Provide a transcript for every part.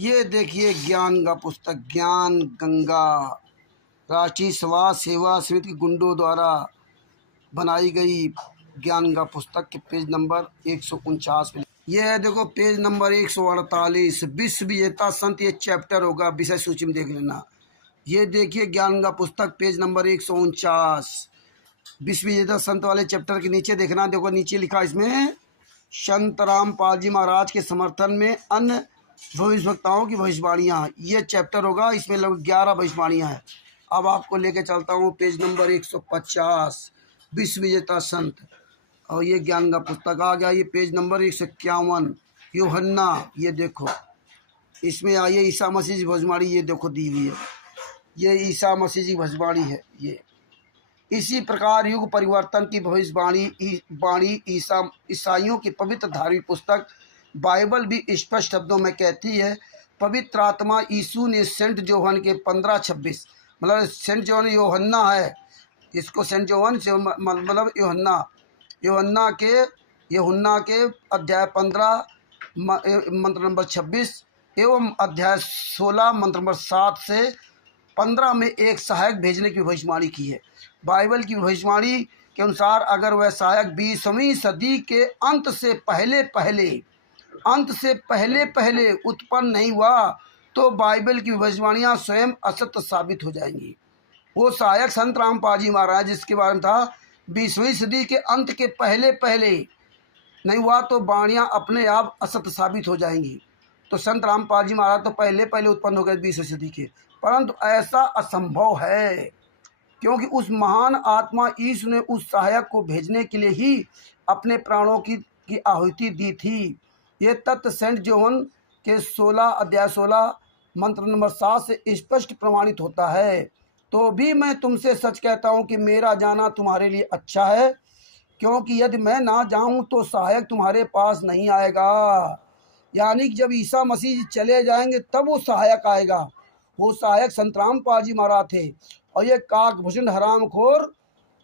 ये देखिए ज्ञान का पुस्तक ज्ञान गंगा राष्ट्रीय समाज सेवा समिति गुंडों द्वारा बनाई गई ज्ञान का पुस्तक के पेज नंबर 149 पे ये है। देखो पेज नंबर 148 विश्व विजेता संत, ये चैप्टर होगा, विषय सूची में देख लेना। ये देखिए ज्ञान का पुस्तक पेज नंबर 149 विश्व विजेता संत वाले चैप्टर के नीचे देखना। देखो नीचे लिखा इसमें संत रामपाल जी महाराज के समर्थन में अन्य भविष्यवक्ताओं की भविष्यवाणियाँ, ये चैप्टर होगा। इसमें लगभग 11 भविष्यवाणियाँ हैं। अब आपको लेके चलता हूँ पेज नंबर 150 विश्व विजेता संत, और ये ज्ञान का पुस्तक आ गया। ये पेज नंबर 151 यूहन्ना, ये देखो इसमें आइए ईसा मसीह की भविष्यवाणी, ये देखो दी हुई है। ये ईसा मसीह की भविष्यवाणी है। ये इसी प्रकार युग परिवर्तन की भविष्यवाणी ईसाइयों की पवित्र धार्मिक पुस्तक बाइबल भी स्पष्ट शब्दों में कहती है। पवित्र आत्मा यीशु ने सेंट जोहन के 15-26, मतलब सेंट जोहन यूहन्ना है, इसको सेंट जोहन से मतलब यूहन्ना के अध्याय 15 मंत्र नंबर 26 एवं अध्याय 16 मंत्र नंबर 7 से 15 में एक सहायक भेजने की भविष्यवाणी की है। बाइबल की भविष्यवाणी के अनुसार अगर वह सहायक 20वीं सदी के अंत से पहले उत्पन्न नहीं हुआ तो बाइबल की भविष्यवाणियाँ स्वयं असत्य साबित हो जाएंगी। वो सहायक संत रामपाल जी महाराज जिसके बारे में था 20वीं सदी के अंत के पहले नहीं हुआ तो वाणियाँ अपने आप असत्य साबित हो जाएंगी। तो संत रामपाल जी महाराज तो पहले उत्पन्न हो गए 20वीं सदी के, परंतु ऐसा असंभव है क्योंकि उस महान आत्मा यीशु ने उस सहायक को भेजने के लिए ही अपने प्राणों की आहुति दी थी। ये तथ्य सेंट जोहन के 16 मंत्र नंबर 7 से स्पष्ट प्रमाणित होता है। तो भी मैं तुमसे सच कहता हूँ कि मेरा जाना तुम्हारे लिए अच्छा है, क्योंकि यदि मैं ना जाऊँ तो सहायक तुम्हारे पास नहीं आएगा। यानी कि जब ईसा मसीह चले जाएंगे तब वो सहायक आएगा। वो सहायक संत रामपाल जी महाराज थे। और ये काकभूषण हरामखोर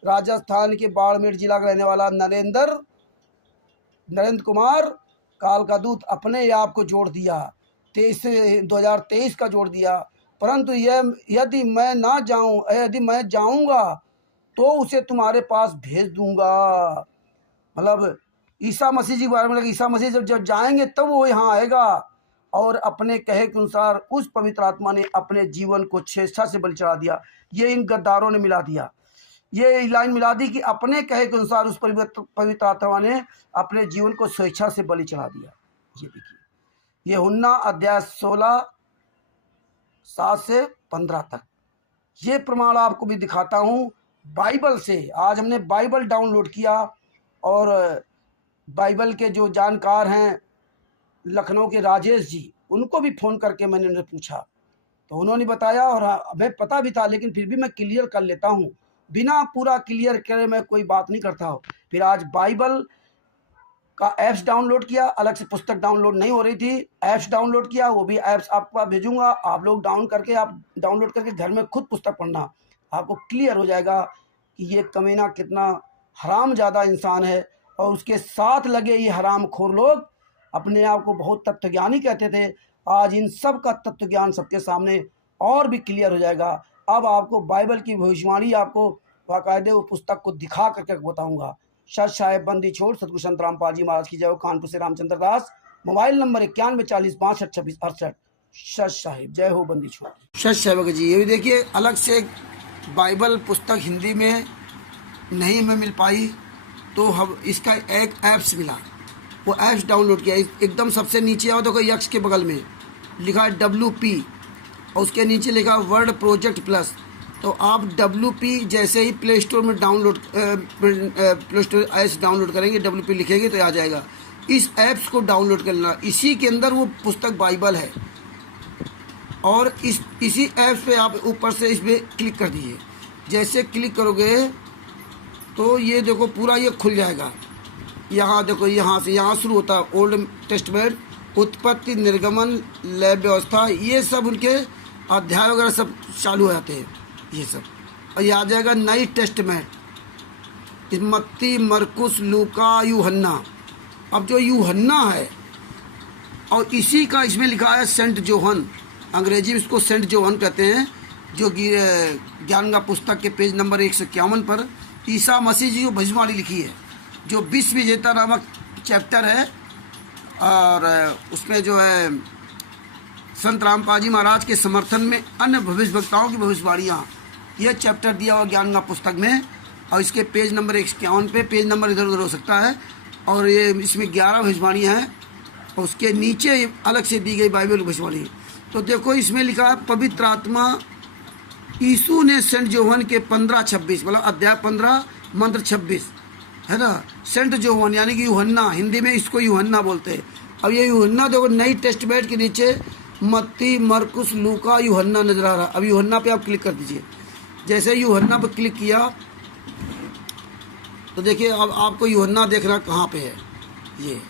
राजस्थान के बाड़मेर जिला का रहने वाला नरेंद्र कुमार काल का दूत अपने आप को जोड़ दिया 2023 का जोड़ दिया। परंतु यदि मैं जाऊंगा तो उसे तुम्हारे पास भेज दूंगा। मतलब ईसा मसीह जी के बारे में, ईसा मसीह जब जाएंगे तब वो यहाँ आएगा। और अपने कहे के अनुसार उस पवित्र आत्मा ने अपने जीवन को स्वेच्छा से बलि चढ़ा दिया। ये इन गद्दारों ने मिला दिया, ये लाइन मिला दी कि अपने कहे के अनुसार उस पवित्र आत्मा ने अपने जीवन को स्वेच्छा से बलि चढ़ा दिया। ये देखिए यूहन्ना अध्याय 16 7 से 15 तक। ये प्रमाण आपको भी दिखाता हूँ बाइबल से। आज हमने बाइबल डाउनलोड किया और बाइबल के जो जानकार हैं लखनऊ के राजेश जी, उनको भी फ़ोन करके मैंने उन्हें पूछा तो उन्होंने बताया, और हमें पता भी था, लेकिन फिर भी मैं क्लियर कर लेता हूँ। बिना पूरा क्लियर करे मैं कोई बात नहीं करता हूँ। फिर आज बाइबल का ऐप्स डाउनलोड किया, अलग से पुस्तक डाउनलोड नहीं हो रही थी, ऐप्स डाउनलोड किया। वो भी ऐप्स आपको भेजूंगा, आप लोग डाउनलोड करके घर में खुद पुस्तक पढ़ना। आपको क्लियर हो जाएगा कि ये कमीना कितना हरामजादा इंसान है। और उसके साथ लगे ये हरामखोर लोग अपने आप को बहुत तत्वज्ञानी कहते थे। आज इन सब का तत्व ज्ञान सबके सामने और भी क्लियर हो जाएगा। अब आपको बाइबल की भविष्यवाणी आपको बाकायदे वो पुस्तक को दिखा करके बताऊंगा। सच साहेब बंदी छोड़ सतगुरु संत रामपाल जी महाराज की जय। कानपुर से रामचंद्र दास, मोबाइल नंबर 9140 सच साहेब जय हो बंदी छोड़। सच साहेब जी, ये भी देखिए अलग से बाइबल पुस्तक हिंदी में नहीं में मिल पाई तो हम इसका एक ऐप्स मिला, वो ऐप्स डाउनलोड किया। एकदम सबसे नीचे आओ, देखो यक्स के बगल में लिखा है WP और उसके नीचे लिखा वर्ड प्रोजेक्ट प्लस। तो आप WP जैसे ही प्ले स्टोर में प्ले स्टोर ऐप्स डाउनलोड करेंगे, WP लिखेंगे तो आ जाएगा। इस ऐप्स को डाउनलोड कर लेना, इसी के अंदर वो पुस्तक बाइबल है। और इसी ऐप्स पे आप ऊपर से इस पर क्लिक कर दीजिए। जैसे क्लिक करोगे तो ये देखो पूरा ये खुल जाएगा। यहाँ देखो, यहाँ शुरू होता है ओल्ड टेस्टमेंट, उत्पत्ति, निर्गमन, लय व्यवस्था, ये सब उनके अध्याय वगैरह सब चालू हो जाते हैं ये सब। और ये आ जाएगा नई टेस्टमेंट, मत्ती, मरकुस, लूका, यूहन्ना। अब जो यूहन्ना है और इसी का इसमें लिखा है सेंट जोहन, अंग्रेजी में इसको सेंट जोहन कहते हैं, जो ज्ञान का पुस्तक के पेज नंबर 151 पर ईसा मसीह जी की भविष्यवाणी लिखी है, जो विश्व विजेता नामक चैप्टर है। और उसमें जो है संत रामपाल जी महाराज के समर्थन में अन्य भविष्यवक्ताओं की भविष्यवाणियाँ, यह चैप्टर दिया हुआ ज्ञान का पुस्तक में। और इसके पेज नंबर 151 पे, पेज नंबर इधर उधर हो सकता है। और ये इसमें 11 भविष्यवाणियाँ हैं और उसके नीचे अलग से दी गई बाइबल की भविष्यवाणी। तो देखो इसमें लिखा है पवित्र आत्मा यीशु ने सेंट जोहन के 15-26, मतलब अध्याय 15 मंत्र 26 है ना, सेंट जोहन यानी कि यूहन्ना, हिंदी में इसको यूहन्ना बोलते हैं। अब ये यूहन्ना देखो नई टेस्टमेंट के नीचे मत्ती, मरकुस, लूका, यूहन्ना नजर आ रहा। अब यूहन्ना पे आप क्लिक कर दीजिए। जैसे यूहन्ना पर क्लिक किया तो देखिए अब आपको यूहन्ना देखना कहाँ पे है। ये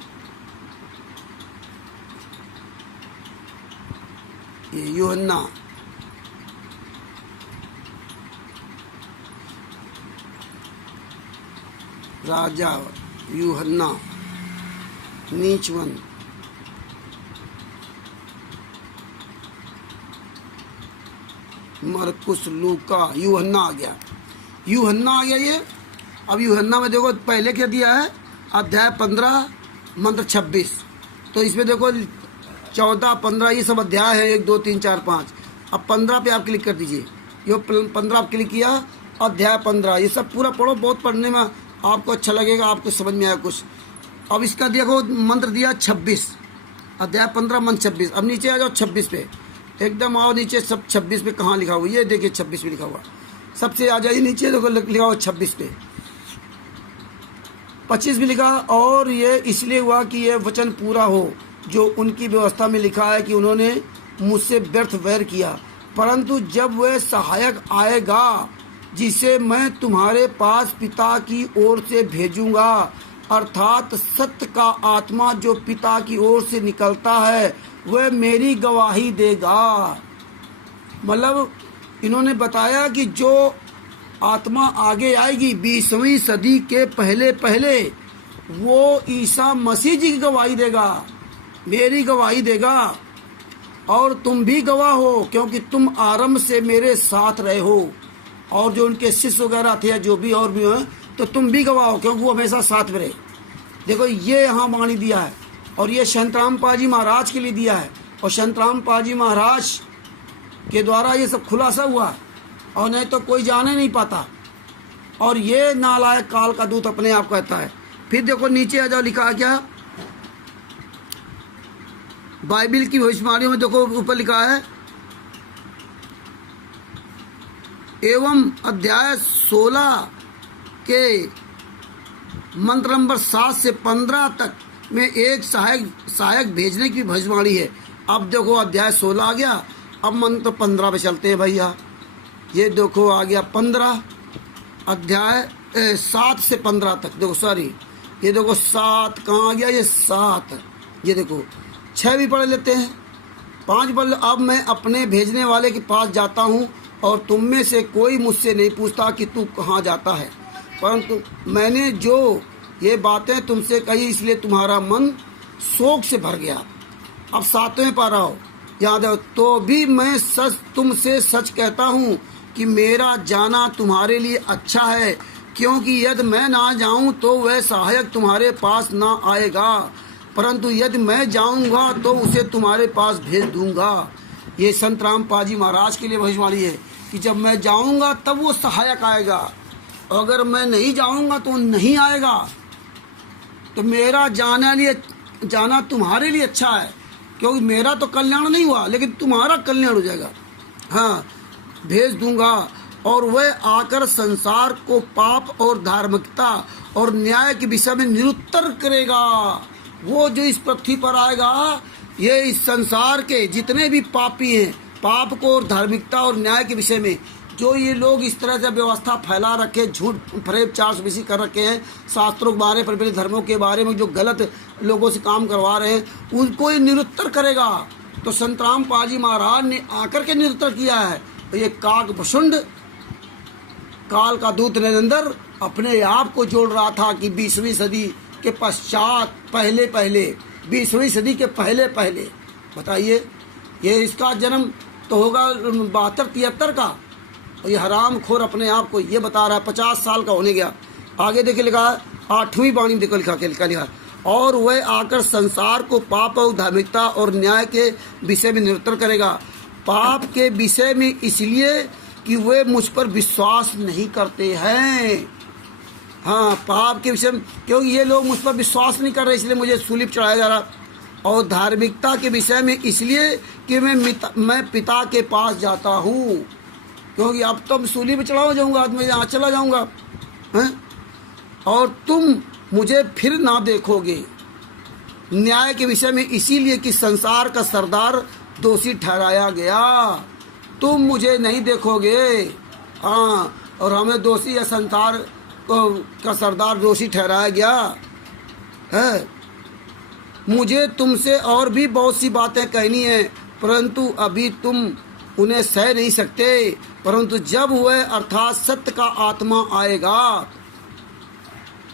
यूहन्ना, राजा यूहन्ना, नीचवन, मरकुस, लूका, यूहन्ना आ गया, यूहन्ना आ गया ये। अब यूहन्ना में देखो पहले क्या दिया है, अध्याय 15 मंत्र 26। तो इसमें देखो 14, 15 ये सब अध्याय है, 1, 2, 3, 4, 5। अब 15 पे आप क्लिक कर दीजिए। ये 15 आप क्लिक किया, अध्याय 15, ये सब पूरा पढ़ो, बहुत पढ़ने में आपको अच्छा लगेगा, आपको समझ में आया कुछ। अब इसका देखो मंत्र दिया 26, अध्याय 15 मंत्र 26। अब नीचे आ जाओ 26 पे, एकदम आओ नीचे, सब 26 पे कहाँ लिखा हुआ, ये देखिए 26 पे लिखा हुआ। सबसे आ जाइए नीचे, देखो लिखा हुआ 26 पे। 25 भी लिखा, और ये इसलिए हुआ कि ये वचन पूरा हो जो उनकी व्यवस्था में लिखा है कि उन्होंने मुझसे व्यर्थ वैर किया, परंतु जब वह सहायक आएगा जिसे मैं तुम्हारे पास पिता की ओर से भेजूंगा, अर्थात सत्य का आत्मा जो पिता की ओर से निकलता है, वह मेरी गवाही देगा। मतलब इन्होंने बताया कि जो आत्मा आगे आएगी 20वीं सदी के पहले पहले, वो ईसा मसीह जी की गवाही देगा, मेरी गवाही देगा। और तुम भी गवाह हो क्योंकि तुम आरंभ से मेरे साथ रहे हो। और जो उनके शिष्य वगैरह थे, जो भी और भी हैं, तो तुम भी गवाह हो क्योंकि वो हमेशा साथ में रहे। देखो ये यहाँ वाणी दिया है, और ये संत रामपाल जी महाराज के लिए दिया है, और संत रामपाल जी महाराज के द्वारा ये सब खुलासा हुआ, और नहीं तो कोई जाने नहीं पाता। और ये नालायक काल का दूत अपने आप कहता है। फिर देखो नीचे आ जाओ, लिखा है क्या बाइबिल की भविष्यवाणियों में, देखो ऊपर लिखा है एवं अध्याय 16 के मंत्र नंबर 7 से 15 तक में एक सहायक भेजने की भविष्यवाणी है। अब देखो अध्याय 16 आ गया, अब मंत्र 15 पे चलते हैं भैया। ये देखो आ गया 15, अध्याय 7 से 15 तक। देखो सॉरी, ये देखो 7 कहाँ आ गया, ये 7, ये देखो 6 भी पढ़ लेते हैं, 5 पढ़। अब मैं अपने भेजने वाले के पास जाता हूँ और तुम में से कोई मुझसे नहीं पूछता कि तू कहाँ जाता है, परंतु मैंने जो ये बातें तुमसे कही इसलिए तुम्हारा मन शोक से भर गया। अब 7वें पारा हो, याद है, तो भी मैं तुमसे सच कहता हूँ कि मेरा जाना तुम्हारे लिए अच्छा है, क्योंकि यदि मैं ना जाऊँ तो वह सहायक तुम्हारे पास ना आएगा, परंतु यदि मैं जाऊँगा तो उसे तुम्हारे पास भेज दूँगा। ये संत रामपाल जी महाराज के लिए भविष्यवाणी है कि जब मैं जाऊँगा तब वो सहायक आएगा, अगर मैं नहीं जाऊँगा तो नहीं आएगा। तो मेरा जाना तुम्हारे लिए अच्छा है, क्योंकि मेरा तो कल्याण नहीं हुआ लेकिन तुम्हारा कल्याण हो जाएगा। हाँ, भेज दूंगा, और वह आकर संसार को पाप और धार्मिकता और न्याय के विषय में निरुत्तर करेगा। वो जो इस पृथ्वी पर आएगा, ये इस संसार के जितने भी पापी हैं, पाप को और धार्मिकता और न्याय के विषय में जो ये लोग इस तरह से व्यवस्था फैला रखे, झूठ फरेब चारसबीसी कर रखे हैं, शास्त्रों के बारे, विभिन्न धर्मों के बारे में जो गलत लोगों से काम करवा रहे हैं, उनको ये निरुत्तर करेगा। तो संत रामपाल जी महाराज ने आकर के निरुत्तर किया है। तो ये काकभुषुंड काल का दूत नरेंद्र अपने आप को जोड़ रहा था कि 20वीं सदी के पश्चात पहले पहले 20वीं सदी के पहले पहले। बताइए, ये इसका जन्म तो होगा 72-73 का, और ये हराम खोर अपने आप को ये बता रहा है 50 साल का होने गया। आगे देखिए लिखा है 8वीं वाणी में देखो लिखा और वह आकर संसार को पाप और धार्मिकता और न्याय के विषय में निरंतर करेगा। पाप के विषय में इसलिए कि वे मुझ पर विश्वास नहीं करते हैं। हाँ, पाप के विषय में, क्योंकि ये लोग मुझ पर विश्वास नहीं कर रहे, इसलिए मुझे सूली पर चढ़ाया जा रहा। और धार्मिकता के विषय में इसलिए कि मैं पिता के पास जाता हूँ, क्योंकि अब तो सूली पर चढ़ाया जाऊँगा, आज मैं यहाँ चला जाऊँगा। हैं, और तुम मुझे फिर ना देखोगे। न्याय के विषय में इसीलिए कि संसार का सरदार दोषी ठहराया गया। तुम मुझे नहीं देखोगे, हाँ, और हमें दोषी या संसार का सरदार दोषी ठहराया गया है। मुझे तुमसे और भी बहुत सी बातें कहनी है, परंतु अभी तुम उन्हें सह नहीं सकते। परंतु जब वह अर्थात सत्य का आत्मा आएगा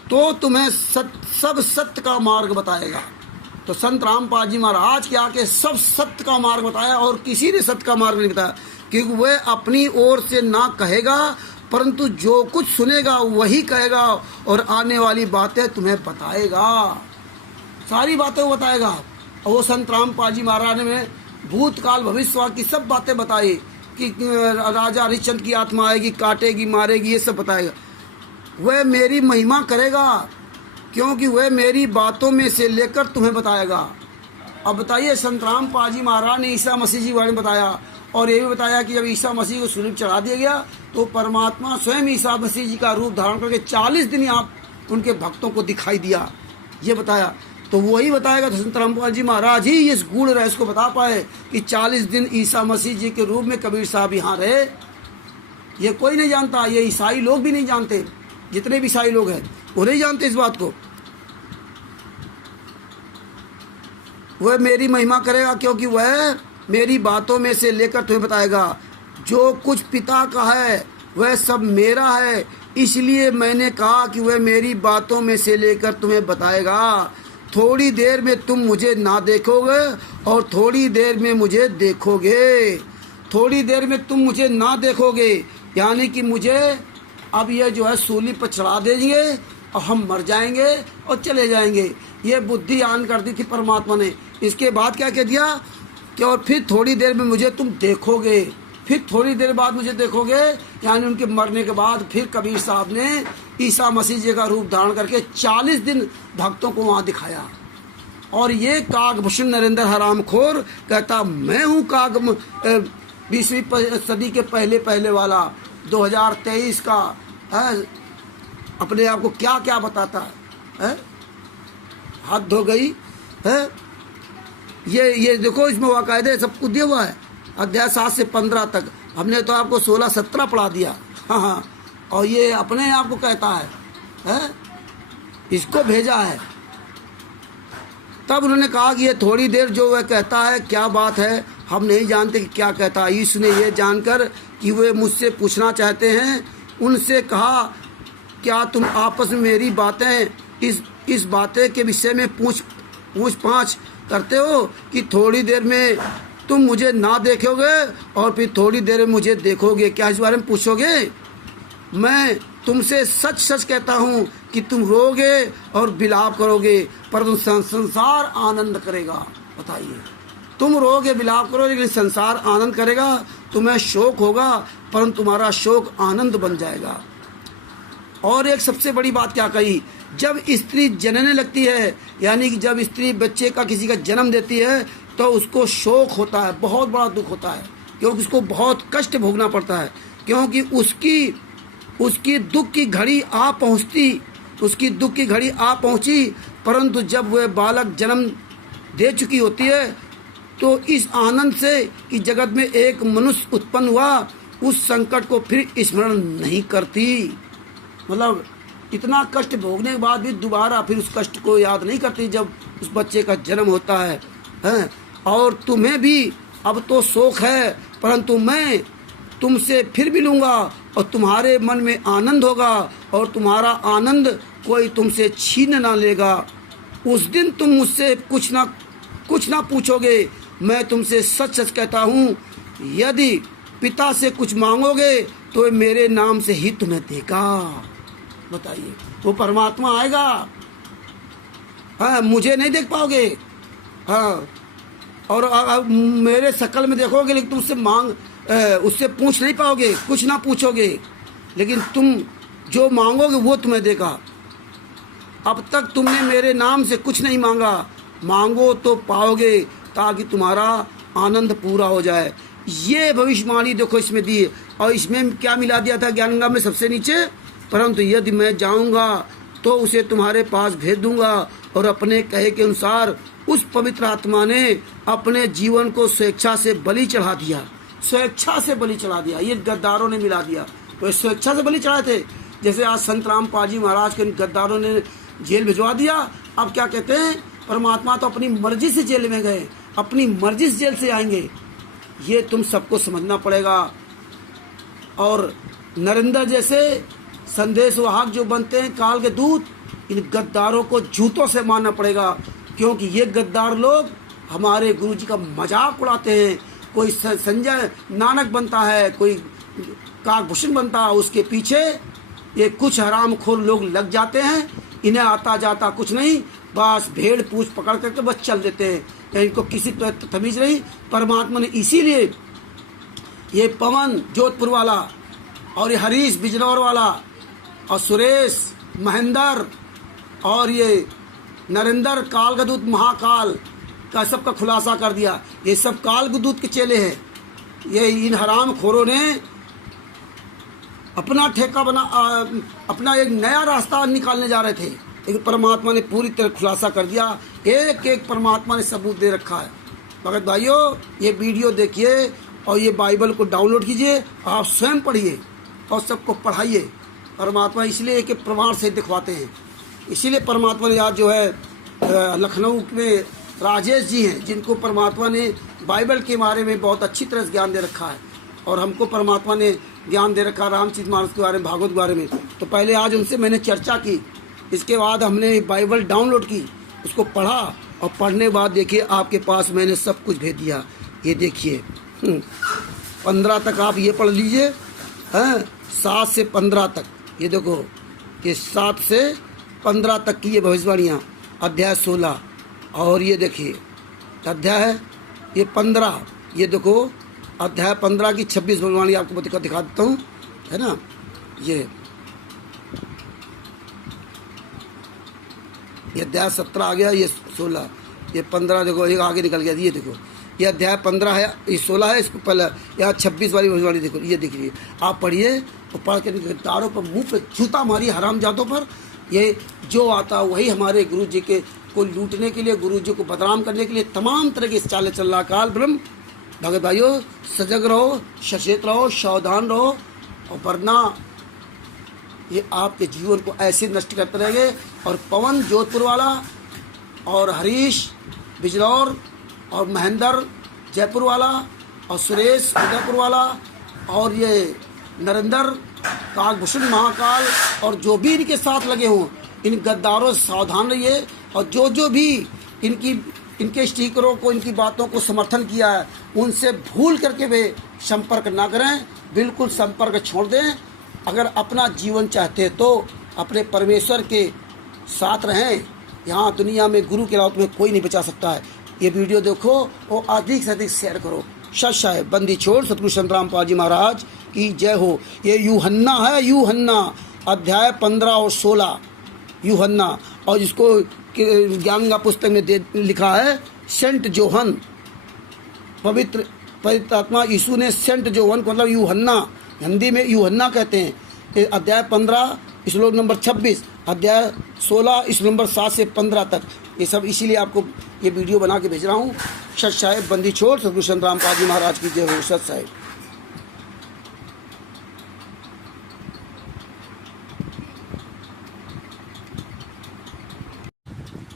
तो तुम्हें सब सत्य का मार्ग बताएगा। तो संत रामपाल जी महाराज के आके सब सत्य का मार्ग बताया, और किसी ने सत्य का मार्ग नहीं बताया, क्योंकि वह अपनी ओर से ना कहेगा, परंतु जो कुछ सुनेगा वही कहेगा, और आने वाली बातें तुम्हें बताएगा, सारी बातें वो बताएगा। और वो संत रामपाल जी महाराज ने भूतकाल भविष्य की सब बातें बताई कि राजा हरिश्चंद्र की आत्मा आएगी, काटेगी, मारेगी, ये सब बताएगा। वह मेरी महिमा करेगा, क्योंकि वह मेरी बातों में से लेकर तुम्हें बताएगा। अब बताइए, संत रामपाल जी महाराज ने ईसा मसीह जी के बारे में बताया, और ये भी बताया कि जब ईसा मसीह को सूली पर चढ़ा दिया गया तो परमात्मा स्वयं ईसा मसीह जी का रूप धारण करके 40 दिन आप उनके भक्तों को दिखाई दिया, ये बताया। तो वही बताएगा। तो संत रामपाल जी महाराज ही इस गूढ़ रहस्य को बता पाए कि 40 दिन ईसा मसीह जी के रूप में कबीर साहब यहाँ रहे। ये कोई नहीं जानता, ये ईसाई लोग भी नहीं जानते, जितने भी ईसाई लोग हैं वो नहीं जानते इस बात को। वह मेरी महिमा करेगा, क्योंकि वह मेरी बातों में से लेकर तुम्हें बताएगा। जो कुछ पिता का है वह सब मेरा है, इसलिए मैंने कहा कि वह मेरी बातों में से लेकर तुम्हें बताएगा। थोड़ी देर में तुम मुझे ना देखोगे और थोड़ी देर में मुझे देखोगे। थोड़ी देर में तुम मुझे ना देखोगे, यानी कि मुझे अब ये जो है सूली पर चढ़ा देंगे और हम मर जाएंगे और चले जाएंगे। ये बुद्धि आन कर दी थी परमात्मा ने। इसके बाद क्या कह दिया कि और फिर थोड़ी देर में मुझे तुम देखोगे, फिर थोड़ी देर बाद मुझे देखोगे, यानी उनके मरने के बाद फिर कबीर साहब ने ईसा मसीह जी का रूप धारण करके 40 दिन भक्तों को वहाँ दिखाया। और ये कागभूषण नरेंद्र हरामखोर कहता मैं हूँ 20वीं सदी के पहले वाला 2023 का है। अपने आप को क्या क्या बताता है, हद हो गई है। ये देखो, इसमें वाकायदे सब कुछ दिया हुआ है, अध्याय 7 से 15 तक। हमने तो आपको 16-17 पढ़ा दिया। हाँ, और ये अपने आप को कहता है, इसको भेजा है। तब उन्होंने कहा कि ये थोड़ी देर जो वह कहता है क्या बात है, हम नहीं जानते कि क्या कहता है। यीशु ने यह जानकर कि वे मुझसे पूछना चाहते हैं, उनसे कहा क्या तुम आपस में मेरी बातें इस बातें के विषय में पूछ पाछ करते हो कि थोड़ी देर में तुम मुझे ना देखोगे और फिर थोड़ी देर में मुझे देखोगे? क्या इस बारे में पूछोगे? मैं तुमसे सच सच कहता हूँ कि तुम रोगे और विलाप करोगे, परंतु संसार आनंद करेगा। बताइए, तुम रोगे विलाप करोगे लेकिन संसार आनंद करेगा। तुम्हें शोक होगा परंतु तुम्हारा शोक आनंद बन जाएगा। और एक सबसे बड़ी बात क्या कही, जब स्त्री जनने लगती है, यानी कि जब स्त्री बच्चे का किसी का जन्म देती है तो उसको शोक होता है, बहुत बड़ा दुख होता है, क्योंकि उसको बहुत कष्ट भोगना पड़ता है, क्योंकि उसकी दुख की घड़ी आ पहुंची। परंतु जब वह बालक जन्म दे चुकी होती है तो इस आनंद से कि जगत में एक मनुष्य उत्पन्न हुआ, उस संकट को फिर स्मरण नहीं करती। मतलब इतना कष्ट भोगने के बाद भी दोबारा फिर उस कष्ट को याद नहीं करती जब उस बच्चे का जन्म होता है, हैं? और तुम्हें भी अब तो शोक है, परंतु मैं तुमसे फिर मिलूंगा और तुम्हारे मन में आनंद होगा और तुम्हारा आनंद कोई तुमसे छीन ना लेगा। उस दिन तुम मुझसे कुछ ना पूछोगे। मैं तुमसे सच सच कहता हूँ, यदि पिता से कुछ मांगोगे तो मेरे नाम से ही तुम्हें देगा। बताइए, वो परमात्मा आएगा, हाँ, मुझे नहीं देख पाओगे, हाँ, और मेरे शकल में देखोगे, लेकिन तुम उससे पूछ नहीं पाओगे, कुछ ना पूछोगे, लेकिन तुम जो मांगोगे वो तुम्हें देगा। अब तक तुमने मेरे नाम से कुछ नहीं मांगा, मांगो तो पाओगे, ताकि तुम्हारा आनंद पूरा हो जाए। ये भविष्यवाणी देखो इसमें दी है, और इसमें क्या मिला दिया था ज्ञान गंगा में सबसे नीचे, परंतु यदि मैं जाऊंगा तो उसे तुम्हारे पास भेज दूंगा। और अपने कहे के अनुसार उस पवित्र आत्मा ने अपने जीवन को स्वेच्छा से बलि चढ़ा दिया, स्वेच्छा से बलि चढ़ा दिया। ये गद्दारों ने मिला दिया, तो स्वेच्छा से बलि चढ़ाए थे। जैसे आज संत रामपाल जी महाराज के गद्दारों ने जेल भिजवा दिया। अब क्या कहते हैं, परमात्मा तो अपनी मर्जी से जेल में गए, अपनी मर्जी से जेल से आएंगे। ये तुम सबको समझना पड़ेगा। और नरेंद्र जैसे संदेशवाहक जो बनते हैं, काल के दूत, इन गद्दारों को जूतों से मारना पड़ेगा, क्योंकि ये गद्दार लोग हमारे गुरु जी का मजाक उड़ाते हैं। कोई संजय नानक बनता है, कोई काकभूषण बनता है, उसके पीछे ये कुछ हरामखोर लोग लग जाते हैं। इन्हें आता जाता कुछ नहीं, बस भेड़ पूछ पकड़ करके बस चल देते हैं। इनको किसी तरह तमीज नहीं। परमात्मा ने इसीलिए ये पवन जोधपुर वाला, और ये हरीश बिजनौर वाला, और सुरेश महेंद्र, और ये नरेंद्र काल का दूत महाकाल का सबका खुलासा कर दिया। ये सब काल के दूत के चेले हैं। ये इन हराम खोरों ने अपना ठेका अपना एक नया रास्ता निकालने जा रहे थे, लेकिन परमात्मा ने पूरी तरह खुलासा कर दिया। एक एक परमात्मा ने सबूत दे रखा है। भगत भाइयों, ये वीडियो देखिए और ये बाइबल को डाउनलोड कीजिए, आप स्वयं पढ़िए और सबको पढ़ाइए। परमात्मा इसलिए कि प्रमाण से दिखवाते हैं। इसीलिए परमात्मा ने आज जो है लखनऊ में राजेश जी हैं, जिनको परमात्मा ने बाइबल के बारे में बहुत अच्छी तरह से ज्ञान दे रखा है, और हमको परमात्मा ने ज्ञान दे रखा रामचरितमानस के बारे में, भागवत के बारे में। तो पहले आज उनसे मैंने चर्चा की, इसके बाद हमने बाइबल डाउनलोड की, उसको पढ़ा, और पढ़ने के बाद देखिए आपके पास मैंने सब कुछ भेज दिया। ये देखिए 15 तक आप ये पढ़ लीजिए, हैं 7 से 15 तक, ये देखो, ये 7 से 15 तक की ये भविष्यवाणियाँ, अध्याय 16, और ये देखिए अध्याय ये 15, ये देखो अध्याय 15 की 26 भविष्यवाणी आपको दिखा देता हूँ, है ना। ये अध्याय 17 आ गया, ये 16, ये 15 देखो, एक आगे निकल गया। ये देखो, ये अध्याय 15 है, ये 16 है, इसको पहले यहाँ 26 वाली भविष्यवाणी देखो, ये दिख रही है। आप पढ़िए और पढ़ के गद्दारों पर मुंह पे जूता मारिए, हरामजादों पर। ये जो आता वही हमारे गुरु जी के को लूटने के लिए, गुरु जी को बदनाम करने के लिए तमाम तरह के चाले चल रहा। काल ब्रह्म भगत भाइयों, सजग रहो, सचेत रहो, सावधान रहो, और वरना ये आपके जीवन को ऐसे नष्ट करते रहेंगे। और पवन जोधपुर वाला, और हरीश बिजनौर, और महेंद्र जयपुर वाला, और सुरेश उदयपुर वाला, और ये नरेंद्र काकभूषण महाकाल, और जो भी इनके साथ लगे हों, इन गद्दारों से सावधान रहिए। और जो भी इनके स्टिकरों को, इनकी बातों को समर्थन किया है, उनसे भूल करके वे संपर्क ना करें, बिल्कुल संपर्क छोड़ दें। अगर अपना जीवन चाहते हैं तो अपने परमेश्वर के साथ रहें। यहाँ दुनिया में गुरु के अलावा तुम्हें कोई नहीं बचा सकता है। ये वीडियो देखो और अधिक से अधिक शेयर करो। सत साहेब बंदी छोड़ सतगुरु संत रामपाल जी महाराज की जय हो। ये यूहन्ना है, यूहन्ना अध्याय 15 और 16 यूहन्ना, और जिसको ज्ञान गंगा पुस्तक में लिखा है सेंट जोहन, पवित्र आत्मा यीशु ने सेंट जोहन को मतलब यूहन्ना, हिंदी में यूहन्ना कहते हैं। अध्याय 15 श्लोक नंबर 26, अध्याय 16 श्लोक नंबर 7 से 15 तक, ये सब इसीलिए आपको ये वीडियो बना के भेज रहा हूँ। सत साहेब बंदी छोड़ सतगुरु संत रामपाल जी महाराज की जय हो। सत साहेब।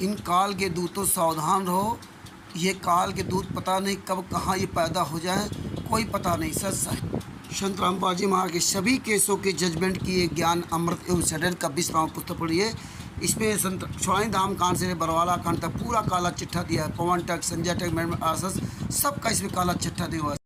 इन काल के दूतों सावधान रहो। ये काल के दूत पता नहीं कब कहाँ ये पैदा हो जाए, कोई पता नहीं। सत साहिब संत रामपाल जी महाराज के सभी केसों के जजमेंट की ये ज्ञान अमृत एवं षड्यंत्र का 20वां पुस्तक पढ़िए। इसमें छुड़ाई धाम कांड से बरवाला कांड तक पूरा काला चिट्ठा दिया है। पवन तक, संजय तक, सबका इसमें काला चिट्ठा दिया हुआ है।